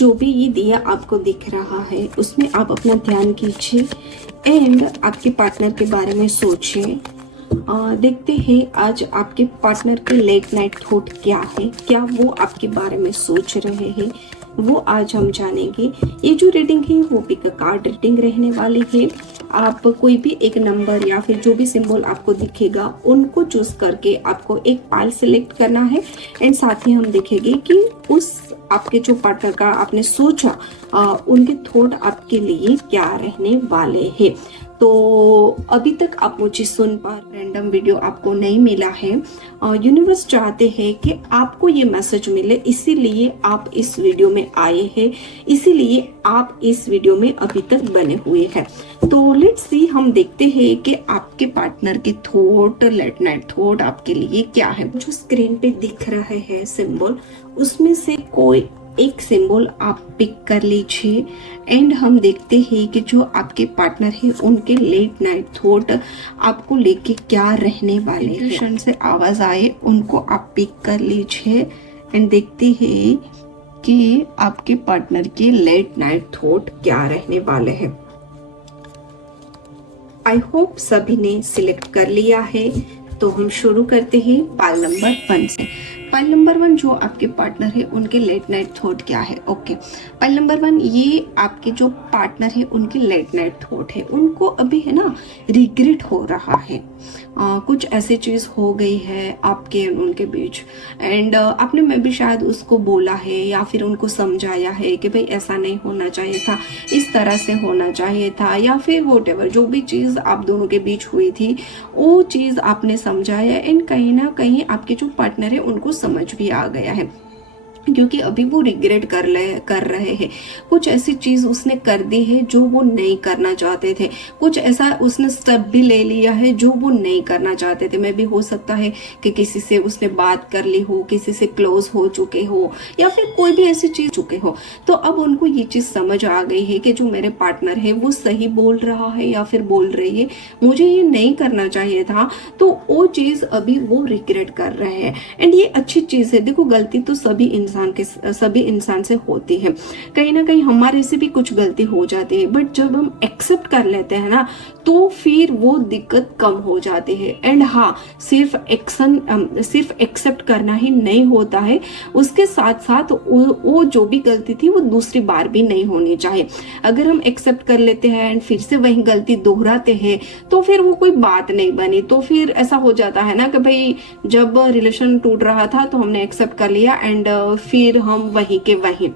जो भी ये दिया आपको दिख रहा है उसमें आप अपना ध्यान कीजिए एंड आपके पार्टनर के बारे में सोचिए। देखते हैं आज आपके पार्टनर के लेट नाइट थॉट क्या है, क्या वो आपके बारे में सोच रहे हैं, वो आज हम जानेंगे। ये जो रीडिंग है वो पिक अ कार्ड रीडिंग रहने वाली है। आप कोई भी एक नंबर या फिर जो भी सिंबल आपको दिखेगा उनको चूज करके आपको एक पाइल सिलेक्ट करना है एंड साथ ही हम देखेंगे कि उस आपके जो पार्टनर का आपने सोचा उनके थॉट आपके लिए क्या रहने वाले हैं। तो अभी तक आप मुझे सुन पा रैंडम वीडियो आपको नहीं मिला है, यूनिवर्स चाहते हैं कि आपको ये मैसेज मिले, इसीलिए आप इस वीडियो में आए हैं, इसीलिए आप इस वीडियो में अभी तक बने हुए हैं। तो लेट्स सी, हम देखते हैं कि आपके पार्टनर के थॉट, लेट नाइट थॉट आपके लिए क्या है। जो स्क्रीन पे दिख रहे हैं सिंबल, उसमें से कोई एक सिंबल आप पिक कर लीजिए एंड हम देखते हैं कि जो आपके पार्टनर है उनके लेट नाइट थॉट आपको लेके क्या रहने वाले हैं। क्षण से आवाज आए उनको आप पिक कर लीजिए एंड देखते हैं कि आपके पार्टनर के लेट नाइट थॉट क्या रहने वाले हैं। आई होप सभी ने सिलेक्ट कर लिया है, तो हम शुरू करते हैं पाइल नंबर 1 से। पाइल नंबर 1 जो आपके पार्टनर है उनके लेट नाइट थॉट क्या है। ओके, पाइल नंबर 1 ये आपके जो पार्टनर है उनके लेट नाइट थॉट है, उनको अभी है ना रिग्रेट हो रहा है। कुछ ऐसी चीज हो गई है आपके उनके बीच एंड आपने मैं भी शायद उसको बोला है या फिर उनको समझाया है कि भाई ऐसा नहीं होना चाहिए था, इस तरह से होना चाहिए था, या फिर वॉटेवर जो भी चीज आप दोनों के बीच हुई थी वो चीज आपने समझाया एंड कहीं ना कहीं आपके जो पार्टनर है उनको समझ भी आ गया है, क्योंकि अभी वो रिग्रेट कर रहे हैं। कुछ ऐसी चीज उसने कर दी है जो वो नहीं करना चाहते थे, कुछ ऐसा उसने स्टेप भी ले लिया है जो वो नहीं करना चाहते थे। मैं भी हो सकता है कि किसी से उसने बात कर ली हो, किसी से क्लोज हो चुके हो या फिर कोई भी ऐसी चीज चुके हो। तो अब उनको ये चीज समझ आ गई है कि जो मेरे पार्टनर है वो सही बोल रहा है या फिर बोल रही है, मुझे ये नहीं करना चाहिए था। तो वो चीज अभी वो रिग्रेट कर रहे हैं एंड ये अच्छी चीज है। देखो, गलती तो सभी इंसान से होती है, कहीं ना कहीं हमारे से भी कुछ गलती हो जाती है, बट जब हम एक्सेप्ट कर लेते हैं ना तो फिर वो दिक्कत कम हो जाती है। एंड हाँ, सिर्फ एक्सेप्ट करना ही नहीं होता है, उसके साथ साथ वो जो भी गलती थी वो दूसरी बार भी नहीं होनी चाहिए। अगर हम एक्सेप्ट कर लेते हैं एंड फिर से वही गलती दोहराते हैं तो फिर वो कोई बात नहीं बनी। तो फिर ऐसा हो जाता है ना कि भाई जब रिलेशन टूट रहा था तो हमने एक्सेप्ट कर लिया एंड फिर हम वहीं के वहीं,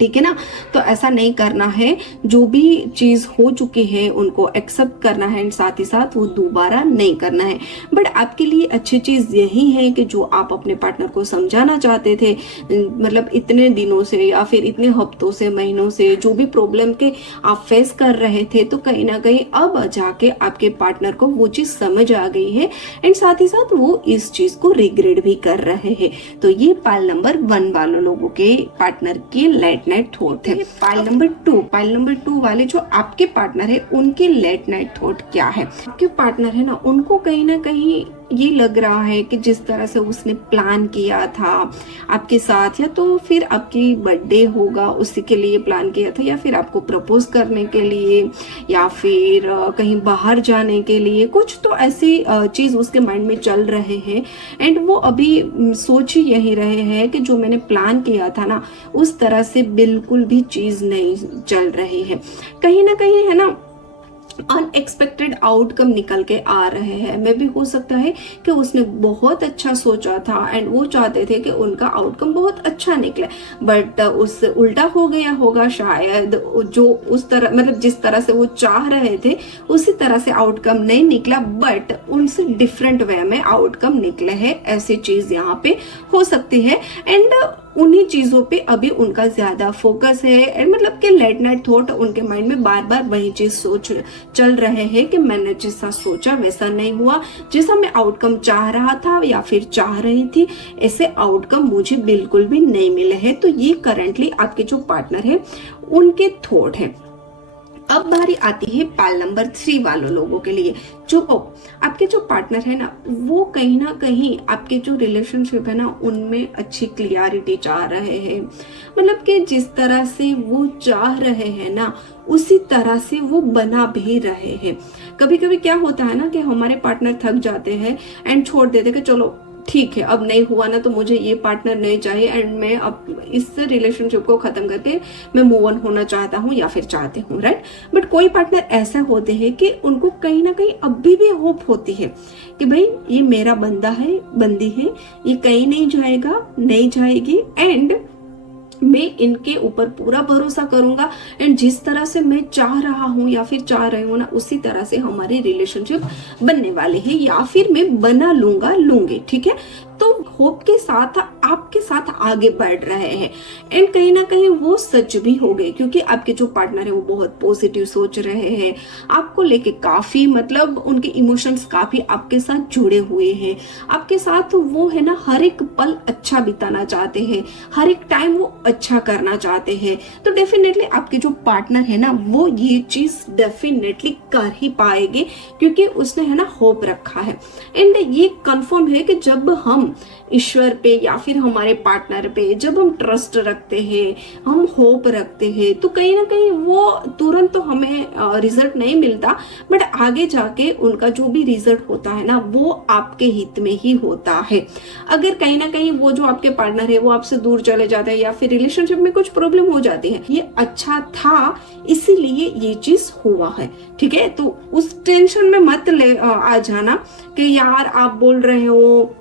ठीक है ना। तो ऐसा नहीं करना है, जो भी चीज हो चुकी है उनको एक्सेप्ट करना है एंड साथ ही साथ वो दोबारा नहीं करना है। बट आपके लिए अच्छी चीज यही है कि जो आप अपने पार्टनर को समझाना चाहते थे, मतलब इतने दिनों से या फिर इतने हफ्तों से, महीनों से जो भी प्रॉब्लम के आप फेस कर रहे थे, तो कहीं ना कहीं अब जाके आपके पार्टनर को वो चीज समझ आ गई है एंड साथ ही साथ वो इस चीज को रिग्रेट भी कर रहे हैं। तो ये पाइल नंबर 1 वालों लोगों के पार्टनर के लेट नाइट थॉट है। पाइल नंबर 2 वाले जो आपके पार्टनर है उनके लेट नाइट थॉट क्या है। आपके पार्टनर है ना, उनको कहीं ना कहीं ये लग रहा है कि जिस तरह से उसने प्लान किया था आपके साथ, या तो फिर आपकी बर्थडे होगा उसी के लिए प्लान किया था, या फिर आपको प्रपोज करने के लिए, या फिर कहीं बाहर जाने के लिए, कुछ तो ऐसी चीज उसके माइंड में चल रहे हैं एंड वो अभी सोच ही यही रहे हैं कि जो मैंने प्लान किया था ना उस तरह से बिल्कुल भी चीज नहीं चल रही है। कहीं ना कहीं है ना अनएक्सपेक्टेड आउटकम निकल के आ रहे हैं। मैं भी हो सकता है कि उसने बहुत अच्छा सोचा था एंड वो चाहते थे कि उनका आउटकम बहुत अच्छा निकले, बट उससे उल्टा हो गया होगा शायद। जो उस तरह, मतलब जिस तरह से वो चाह रहे थे उसी तरह से आउटकम नहीं निकला, बट उनसे डिफरेंट वे में आउटकम निकले हैं। ऐसी चीज यहाँ पे हो सकती है एंड उन्हीं चीजों पे अभी उनका ज्यादा फोकस है एंड मतलब कि लेट नाइट थॉट उनके माइंड में बार बार वही चीज सोच चल रहे हैं कि मैंने जैसा सोचा वैसा नहीं हुआ, जैसा मैं आउटकम चाह रहा था या फिर चाह रही थी ऐसे आउटकम मुझे बिल्कुल भी नहीं मिले हैं। तो ये करंटली आपके जो पार्टनर है उनके थॉट है। अब बारी आती है पाल नंबर 3 वालों लोगों के लिए। जो आपके जो पार्टनर है ना कहीं आपके जो रिलेशनशिप है ना उनमें अच्छी क्लियरिटी चाह रहे हैं, मतलब कि जिस तरह से वो चाह रहे हैं ना उसी तरह से वो बना भी रहे हैं। कभी कभी क्या होता है ना कि हमारे पार्टनर थक जाते हैं एंड छोड़ देते कि चलो ठीक है अब नहीं हुआ ना तो मुझे ये पार्टनर नहीं चाहिए एंड मैं अब इस रिलेशनशिप को खत्म करके मैं मूव ऑन होना चाहता हूँ या फिर चाहती हूँ, राइट। बट कोई पार्टनर ऐसा होते हैं कि उनको कहीं ना कहीं अभी भी होप होती है कि भाई ये मेरा बंदा है, बंदी है, ये कहीं नहीं जाएगा, नहीं जाएगी एंड मैं इनके ऊपर पूरा भरोसा करूंगा एंड जिस तरह से मैं चाह रहा हूं या फिर चाह रही हूं ना उसी तरह से हमारी रिलेशनशिप बनने वाली है या फिर मैं बना लूंगी, ठीक है। तो होप के साथ आपके साथ आगे बढ़ रहे हैं एंड कहीं ना कहीं वो सच भी हो गए क्योंकि आपके जो पार्टनर है वो बहुत पॉजिटिव सोच रहे हैं, आपको लेके काफी मतलब उनके इमोशंस काफी आपके साथ जुड़े हुए हैं, आपके साथ वो है ना हर एक पल अच्छा बिताना चाहते हैं, हर एक टाइम वो अच्छा करना चाहते हैं। तो डेफिनेटली आपके जो पार्टनर है ना वो ये चीज डेफिनेटली कर ही पाएंगे क्योंकि उसने है ना होप रखा है एंड ये कंफर्म है कि जब हम ईश्वर पे या फिर हमारे पार्टनर पे जब हम ट्रस्ट रखते हैं, हम होप रखते हैं तो कहीं ना कहीं वो तुरंत तो हमें रिजल्ट नहीं मिलता बट आगे जाके उनका जो भी रिजल्ट होता है ना वो आपके हित में ही होता है। अगर कहीं ना कहीं वो जो आपके पार्टनर है वो आपसे दूर चले जाते हैं या फिर रिलेशनशिप में कुछ प्रॉब्लम हो जाती है, ये अच्छा था इसीलिए ये चीज हुआ है, ठीक है। तो उस टेंशन में मत ले आ जाना कि यार आप बोल रहे हो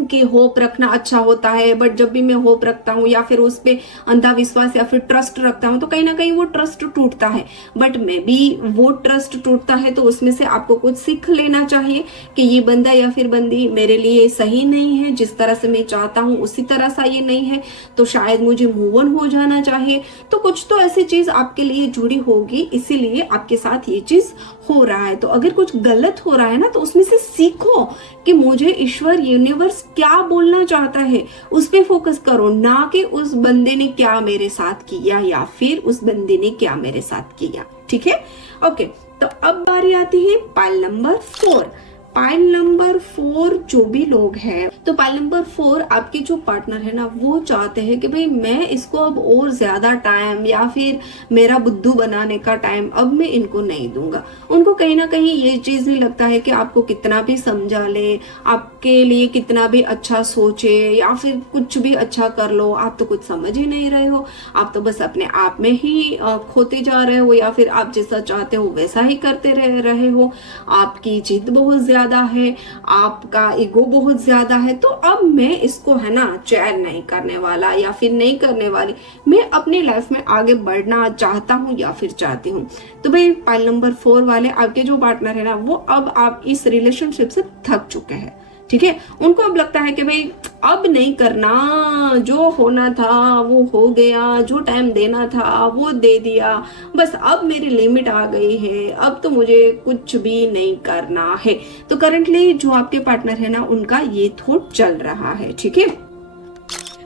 कि होप रखना अच्छा होता है बट जब भी मैं होप रखता हूँ या फिर उस पे अंधा विश्वास या फिर ट्रस्ट रखता हूँ तो कहीं ना कहीं वो ट्रस्ट टूटता है। बट मे बी वो ट्रस्ट टूटता है तो उसमें से आपको कुछ सीख लेना चाहिए कि ये बंदा या फिर बंदी मेरे लिए सही नहीं है, जिस तरह से मैं चाहता हूँ उसी तरह सा ये नहीं है तो शायद मुझे मूव ऑन हो जाना चाहिए। तो कुछ तो ऐसी चीज आपके लिए जुड़ी होगी इसीलिए आपके साथ ये चीज हो रहा है। तो अगर कुछ गलत हो रहा है ना तो उसमें से सीखो कि मुझे ईश्वर यूनिवर्स क्या बोलना चाहता है, उस पे फोकस करो, ना कि उस बंदे ने क्या मेरे साथ किया या फिर उस बंदे ने क्या मेरे साथ किया, ठीक है। ओके, तो अब बारी आती है पाइल नंबर 4। पाइल नंबर 4 जो भी लोग हैं तो पाइल नंबर 4 आपके जो पार्टनर है ना वो चाहते हैं कि भाई मैं इसको अब और ज्यादा टाइम या फिर मेरा बुद्धू बनाने का टाइम अब मैं इनको नहीं दूंगा। उनको कहीं ना कहीं ये चीज नहीं लगता है कि आपको कितना भी समझा ले, आपके लिए कितना भी अच्छा सोचे या फिर कुछ भी अच्छा कर लो, आप तो कुछ समझ ही नहीं रहे हो, आप तो बस अपने आप में ही खोते जा रहे हो या फिर आप जैसा चाहते हो वैसा ही करते रहे हो, आपकी जिद बहुत ज्यादा है, आपका ईगो बहुत ज्यादा है। तो अब मैं इसको है ना चैन नहीं करने वाला या फिर नहीं करने वाली, मैं अपनी लाइफ में आगे बढ़ना चाहता हूँ या फिर चाहती हूँ। तो भाई पाइल नंबर 4 वाले आपके जो पार्टनर है ना वो अब आप इस रिलेशनशिप से थक चुके हैं, ठीक है। उनको अब लगता है कि भाई अब नहीं करना, जो होना था वो हो गया, जो टाइम देना था वो दे दिया, बस अब मेरी लिमिट आ गई है, अब तो मुझे कुछ भी नहीं करना है। तो करंटली जो आपके पार्टनर है ना उनका ये थॉट चल रहा है, ठीक है।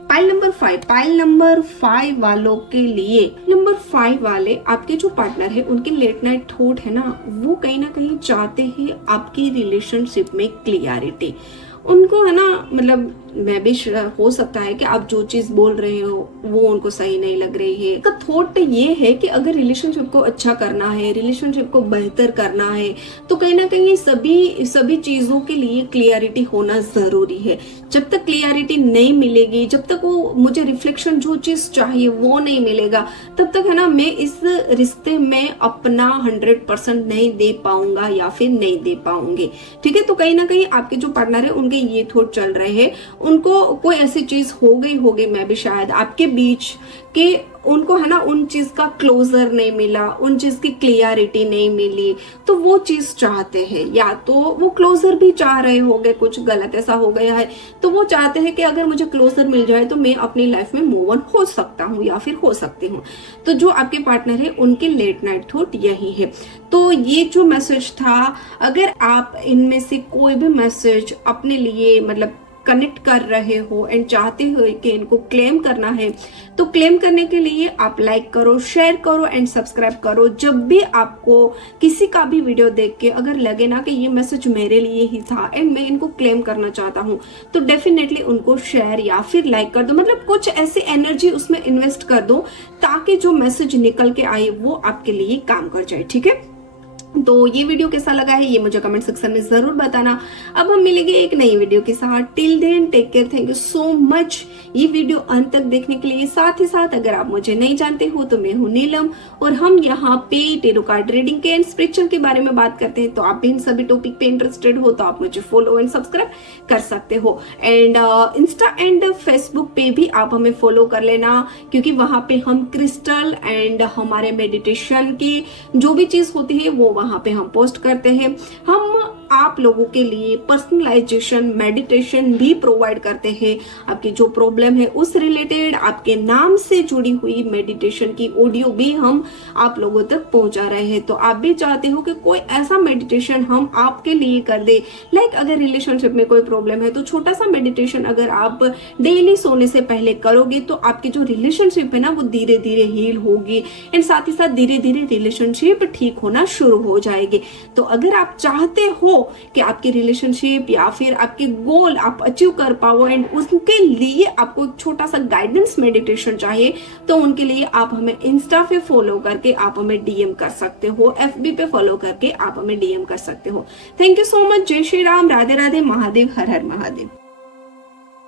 पाइल नंबर 5 वालों के लिए, नंबर 5 वाले आपके जो पार्टनर है उनके लेट नाइट थॉट है ना वो कहीं ना कहीं चाहते हैं आपकी रिलेशनशिप में क्लियरिटी। उनको है ना मतलब मैं भी हो सकता है कि आप जो चीज बोल रहे हो वो उनको सही नहीं लग रही है। का थॉट ये है कि अगर रिलेशनशिप को अच्छा करना है, रिलेशनशिप को बेहतर करना है तो कहीं ना कहीं सभी चीजों के लिए क्लियरिटी होना जरूरी है। जब तक क्लियरिटी नहीं मिलेगी, जब तक वो मुझे रिफ्लेक्शन जो चीज चाहिए वो नहीं मिलेगा, तब तक है ना मैं इस रिश्ते में अपना 100% नहीं दे पाऊंगा या फिर नहीं दे पाऊंगी, ठीक है। तो कहीं ना कहीं आपके जो पार्टनर है उनके ये थॉट चल रहे हैं, उनको कोई ऐसी चीज हो गई मैं भी शायद आपके बीच के उनको है ना उन चीज का क्लोजर नहीं मिला, उन चीज की क्लियरिटी नहीं मिली, तो वो चीज चाहते हैं। या तो वो क्लोजर भी चाह रहे होंगे, कुछ गलत ऐसा हो गया है तो वो चाहते हैं कि अगर मुझे क्लोजर मिल जाए तो मैं अपनी लाइफ में मूव ऑन हो सकता हूँ या फिर हो सकती हूँ। तो जो आपके पार्टनर है उनके लेट नाइट थॉट यही है। तो ये जो मैसेज था, अगर आप इनमें से कोई भी मैसेज अपने लिए मतलब कनेक्ट कर रहे हो एंड चाहते हो कि इनको क्लेम करना है, तो क्लेम करने के लिए आप लाइक करो, शेयर करो एंड सब्सक्राइब करो। जब भी आपको किसी का भी वीडियो देख के अगर लगे ना कि ये मैसेज मेरे लिए ही था एंड मैं इनको क्लेम करना चाहता हूँ, तो डेफिनेटली उनको शेयर या फिर लाइक कर दो। मतलब कुछ ऐसी एनर्जी उसमें इन्वेस्ट कर दो ताकि जो मैसेज निकल के आए वो आपके लिए काम कर जाए। ठीक है, तो ये वीडियो कैसा लगा है ये मुझे कमेंट सेक्शन में जरूर बताना। अब हम मिलेंगे एक नई वीडियो के साथ। Till then take care, thank you so much ये वीडियो अंत तक देखने के लिए। साथ ही साथ अगर आप मुझे नहीं जानते हो तो मैं हूं नीलम और हम यहाँ पे टेरो कार्ड रीडिंग के एंड स्पिरिचुअल के बारे में बात करते हैं। तो आप भी इन सभी टॉपिक पे इंटरेस्टेड हो तो आप मुझे फॉलो एंड सब्सक्राइब कर सकते हो। एंड इंस्टा एंड फेसबुक पे भी आप हमें फॉलो कर लेना, क्योंकि वहां पे हम क्रिस्टल एंड हमारे मेडिटेशन की जो भी चीज होती है वो वहां पे हम पोस्ट करते हैं। हम आप लोगों के लिए पर्सनलाइजेशन मेडिटेशन भी प्रोवाइड करते हैं। आपकी जो प्रॉब्लम है उस रिलेटेड आपके नाम से जुड़ी हुई मेडिटेशन की ऑडियो भी हम आप लोगों तक पहुंचा रहे हैं। तो आप भी चाहते हो कि कोई ऐसा मेडिटेशन हम आपके लिए कर दे, लाइक अगर रिलेशनशिप में कोई प्रॉब्लम है तो छोटा सा मेडिटेशन अगर आप डेली सोने से पहले करोगे तो आपकी जो रिलेशनशिप है ना वो धीरे धीरे हील होगी एंड साथ ही साथ धीरे धीरे रिलेशनशिप ठीक होना शुरू हो जाएगी। तो अगर आप चाहते हो कि आपकी रिलेशनशिप या फिर आपके गोल आप अचीव कर पाओ एंड उसके लिए आपको एक छोटा सा गाइडेंस मेडिटेशन चाहिए, तो उनके लिए आप हमें इंस्टा पे फॉलो करके आप हमें डीएम कर सकते हो, एफबी पे फॉलो करके आप हमें डीएम कर सकते हो। Thank you so much. जय श्री राम, राधे राधे, महादेव, हर हर महादेव।